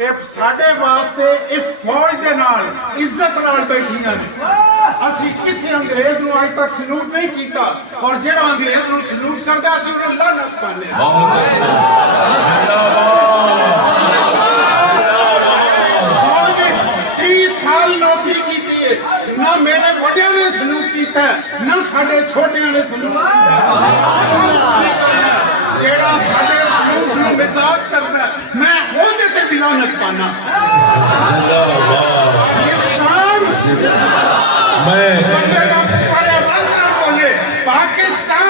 साडे वास्ते इस फौज के नाल इज्जत नाल बैठियां असी किसी अंग्रेज नूं अज तक सलूट नहीं किया और जेड़ा अंग्रेज नूं सलूट करदा असी उहनूं लानत पाने फौज 30 साल नौकरी की ना मेरे वड्डियां ने सलूट किया ना साडे छोटियां ने सलूट जेड़ा साडे सलूट नूं मजाक करदा मैं ओहदे ते लानत पाना पाकिस्तान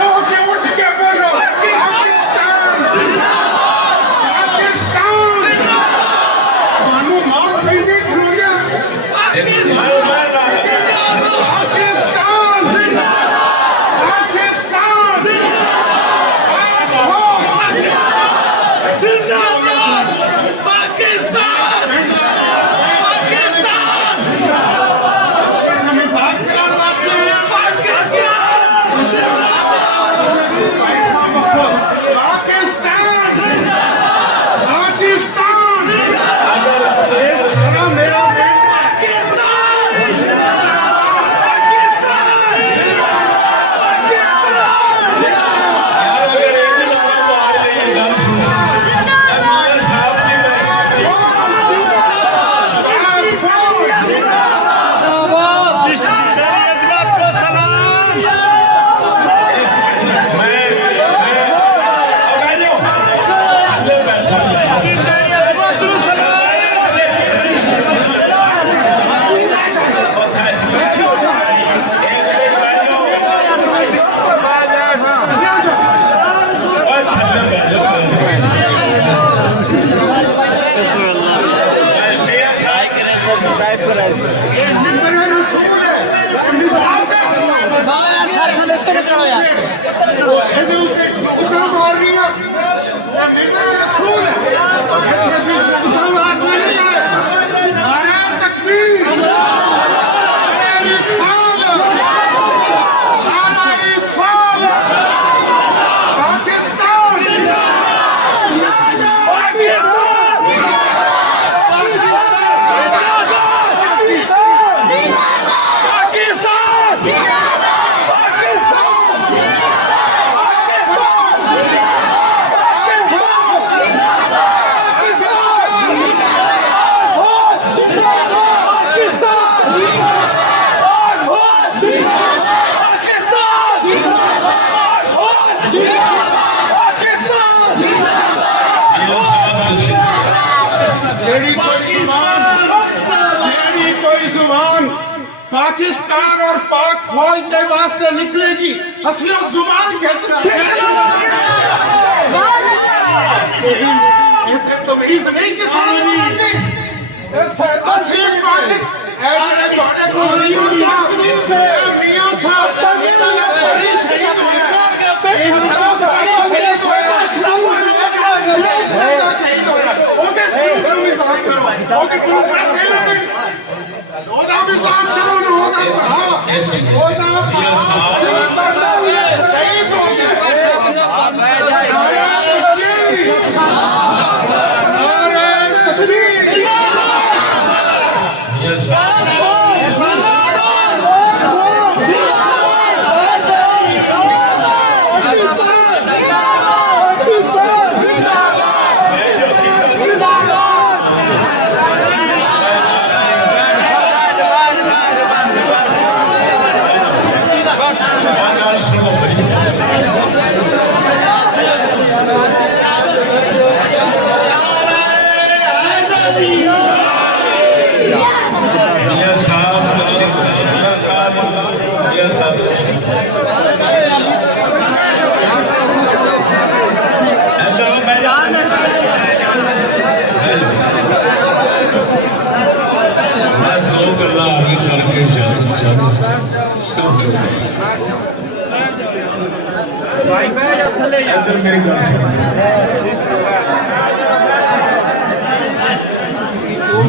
लोग उठ के बोलो पाकिस्तान मानो मार पींदे खलोंदे पाकिस्तान और पाक फौज के वास्ते निकलेगी असली जुबान खींचना तमीज नहीं कि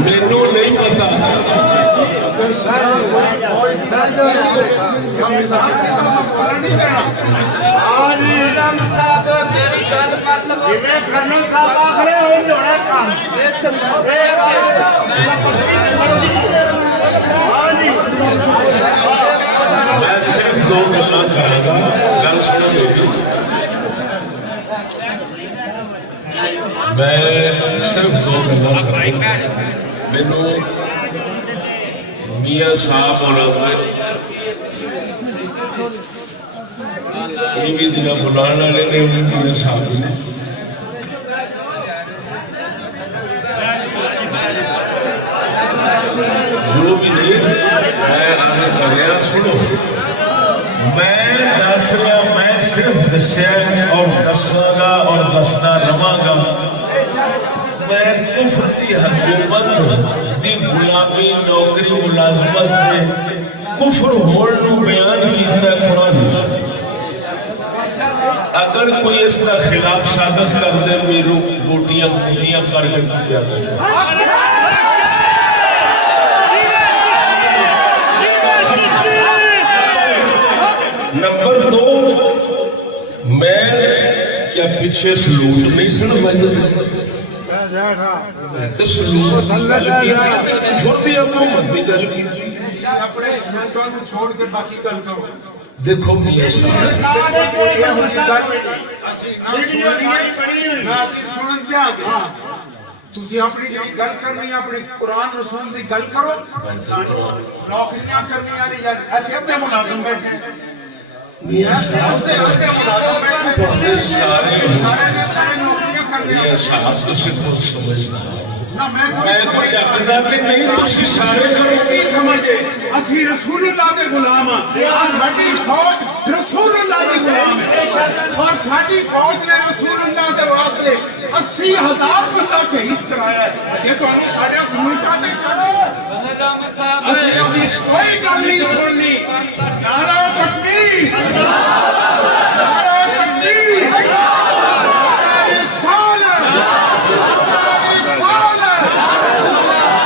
मैनू नहीं पता आज जिवें कर्नल साहब आखरे हो जोड़ा काम मैं सिर्फ दो गल्लां करांगा गल सुनो मेरी मैं सिर्फ दो गल्लां करांगा मैनू मियां साहब और ये भी जिला बुलाने वाले ने मियां साहब ने जो भी नहीं मैं आगे कर रहा सुनो मैं दस रहा मैं सिर्फ दसिया और दसागा और दसदा रवांगा मैं कुफर की हुकूमत की गुलामी नौकरी मुलाजमत में कुफर होने को बयान किया कुरान अगर कोई इसका खिलाफ साबित कर दे मेरू गोटियां गोटियां करके दिया नंबर दो मैं क्या पीछे सलूट नहीं सुन तो सलूट छोटी हुकूमत की गल की अपने सलूटों को छोड़ के बाकी गल करो देखो मियां ਤੁਸੀਂ ਆਪਣੀ ਜਿਹੜੀ ਗੱਲ ਕਰਨੀ ਆਪਣੀ ਕੁਰਾਨ ਰਸੂਲ ਦੀ ਗੱਲ ਕਰੋ ਸਾਨੂੰ ਨੌਕਰੀਆਂ ਕਰਨੀਆਂ ਨੇ ਜਾਂ ਅੱਧੇ ਮੁਲਾਜ਼ਮ ਬੈਠੇ मियां ਅੱਧੇ ਮੁਲਾਜ਼ਮ ਬੈਠੇ सारे ਸਾਰੇ ਨੌਕਰੀਆਂ ਕਰਨੀਆਂ ये साहब तुझे कुछ समझना ਨਾ ਮੈਂ जगदा ते नहीं तुझे सारे करो ਕੀ ਸਮਝੇ ਅਸੀਂ ਰਸੂਲullah ਦੇ ਗੁਲਾਮ ਆ ਸਾਡੀ ਫੌਜ ਰਸੂਲullah ਦੀ ਗੁਲਾਮ ਹੈ ਔਰ ਸਾਡੀ ਫੌਜ ਨੇ ਰਸੂਲullah ਦੇ ਵਾਸਤੇ 80,000 ਬੰਦਾ ਸ਼ਹੀਦ ਕਰਾਇਆ ਹੈ ਜੇ ਤੁਹਾਨੂੰ ਸਾਡੇ ਸਲੂਟਾਂ ਤੇ ਚੜ੍ਹੋ ਅਸੀਂ ਆਪਣੀ ਕੋਈ ਗੱਲ ਨਹੀਂ ਸੁਣਨੀ ਨਾਰਾ ਤਕਬੀਰ ਨਾਰਾ ਤਕਬੀਰ ਨਾਰੇ ਸਾਲ ਨਾਰੇ ਸਾਲ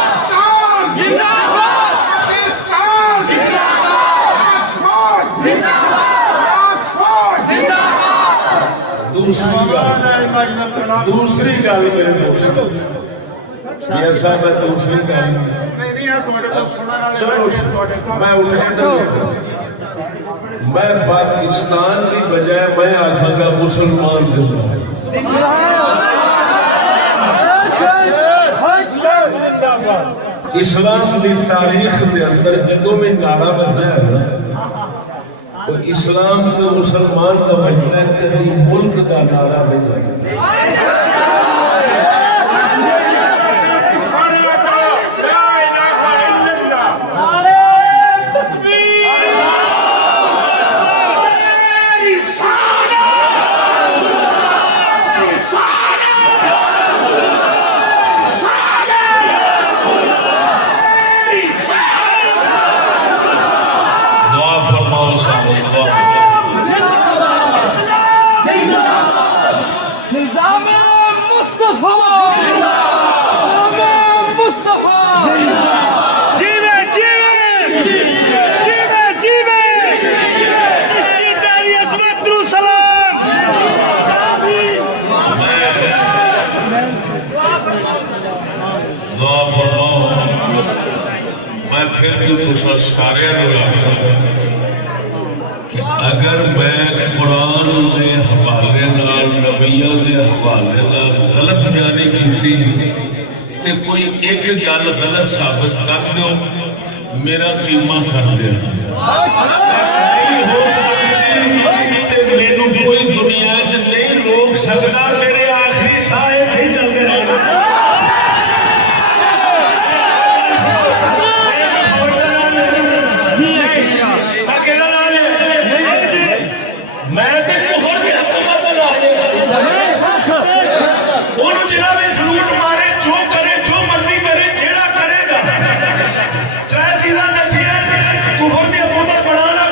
ਪਾਕਿस्तान जिंदाबाद पाकिस्तान जिंदाबाद फौज जिंदाबाद फौज जिंदाबाद दूसरी गल मेरे दोस्त मियां साहब मैं दूसरी गल नहीं है ਤੁਹਾਡੇ ਕੋਲ ਸੁਣਨ ਵਾਲੇ चलो मैं उठने दो मैं पाकिस्तान की बजाय मैं आखांगा मुसलमान इस्लाम की तारीख के अंदर जो भी नारा बजा है ना वो इस्लाम को मुसलमान का बजता है कभी मुल्क का नारा नहीं अगर मैं कुरान के हवाले नाल नबियां के हवाले नाल गलत बयानी की ते कोई एक गल गलत साबित कर दो मेरा कीमा कर देना हो सकती मैनू कोई दुनिया च नहीं रोक सकता मेरे आखिरी साह इत्थे चलते रहना कुफर दी हुकूमत बनाना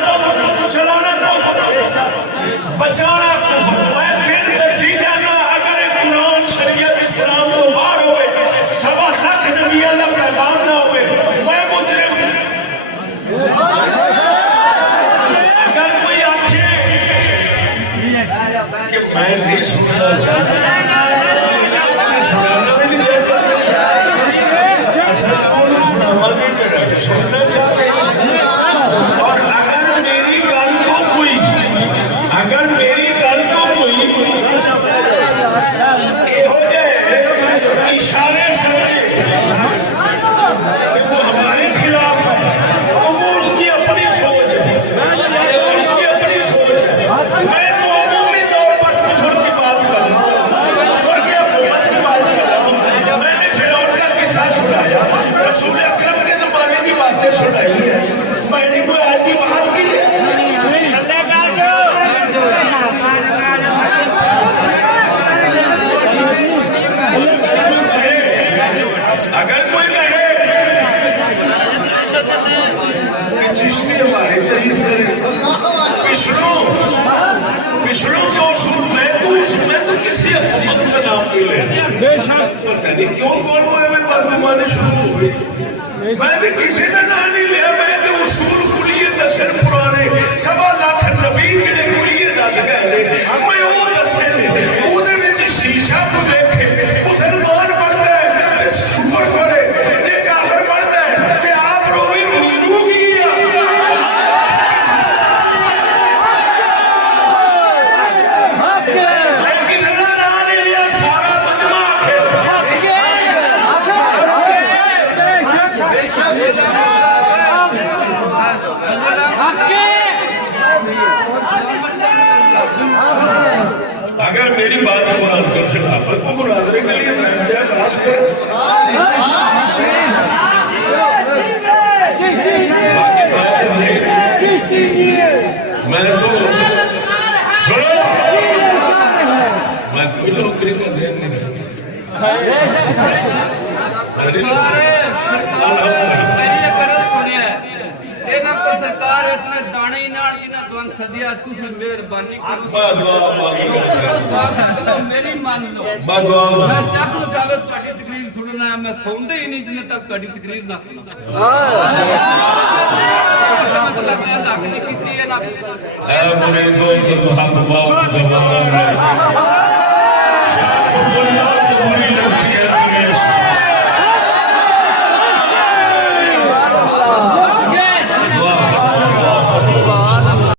नहीं सुनना सुनाना भी नहीं चाहता सुनावागे सुनना चाहते और अगर मेरी गल तो कोई इशारे से वो हमारे खिलाफ है तो वो उसकी अपनी सोच है मैं तो अमूमी तौर पर कुफर की बात कर रहा हूँ कुफर की हुकूमत की बात कर रहा हूँ मैंने फिरौन का किस्सा सुनाया रसूल अकरम के ज़माने की बातें सुनाई है मैंने कोई आज की बात की है अगर कोई कहे कि चिश्ती हमारे तारीफ करे पिछड़ों को उसूल में तो किसी हुकूमत का नाम नहीं ले पता नहीं क्यों दोनों में बदगुमानी शुरू हो गई मैंने किसी का नाम नहीं लिया मैं तो उसूल खुलिए दसन पुराने 1.25 लाख नबी जिहड़े खुलिए दस गए मैं वो दसे ਉਹਦੇ ਵਿੱਚ शीशा को देखे मुसलमान बनता है ते सुपर करे जे काफिर बनता है ते आप रोवी नीलू की अगर मेरी बात कुरान के खिलाफ है तो मुनाजरे के लिए मैं तो छोड़ो मैं कोई नौकरी का ज़हन नहीं सरकार इतने दाने सदिया मेहरबानी मेरी मान लो मैं चक लगा तकरीर सुनना है मैं सौंदे ही नहीं जिन्हें तक तकरीर ना सुना